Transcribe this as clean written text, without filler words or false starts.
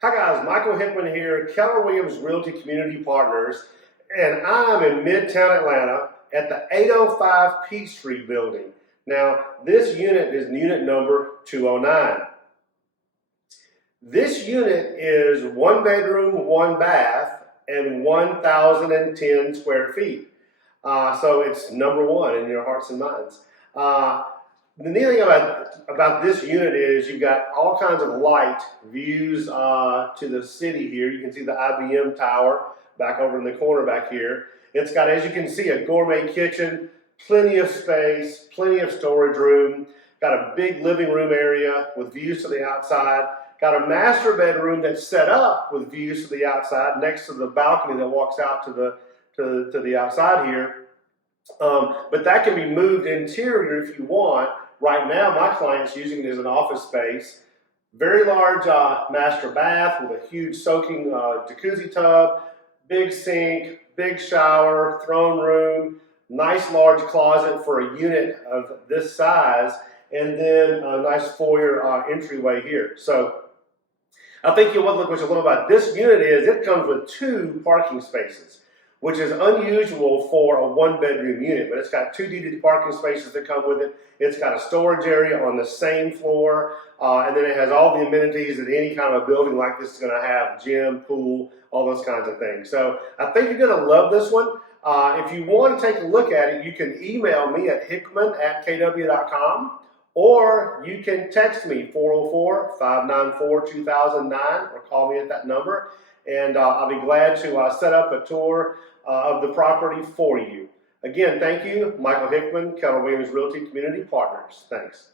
Hi guys, Michael Hickman here, Keller Williams Realty Community Partners, and I'm in Midtown Atlanta at the 805 Peachtree building. Now, this unit is unit number 209. This unit is 1 bedroom, 1 bath, and 1,010 square feet. So it's number 1 in your hearts and minds. The neat thing about this unit is you've got all kinds of light views to the city here. You can see the IBM tower back over in the corner back here. It's got, as you can see, a gourmet kitchen, plenty of space, plenty of storage room, got a big living room area with views to the outside, got a master bedroom that's set up with views to the outside next to the balcony that walks out to the outside here. But that can be moved interior if you want. Right now, my client's using it as an office space. Very large master bath with a huge soaking jacuzzi tub, big sink, big shower, throne room, nice large closet for a unit of this size, and then a nice foyer entryway here. So I think you'll look what you love about this unit is it comes with 2 parking spaces, which is unusual for a 1-bedroom unit, but it's got 2 deeded parking spaces that come with it. It's got a storage area on the same floor, and then it has all the amenities that any kind of a building like this is going to have: gym, pool, all those kinds of things. So I think you're going to love this one. If you want to take a look at it, you can email me at hickman@kw.com, or you can text me 404-594-2009 or call me at that number, and I'll be glad to set up a tour of the property for you. Again, thank you, Michael Hickman, Keller Williams Realty Community Partners. Thanks.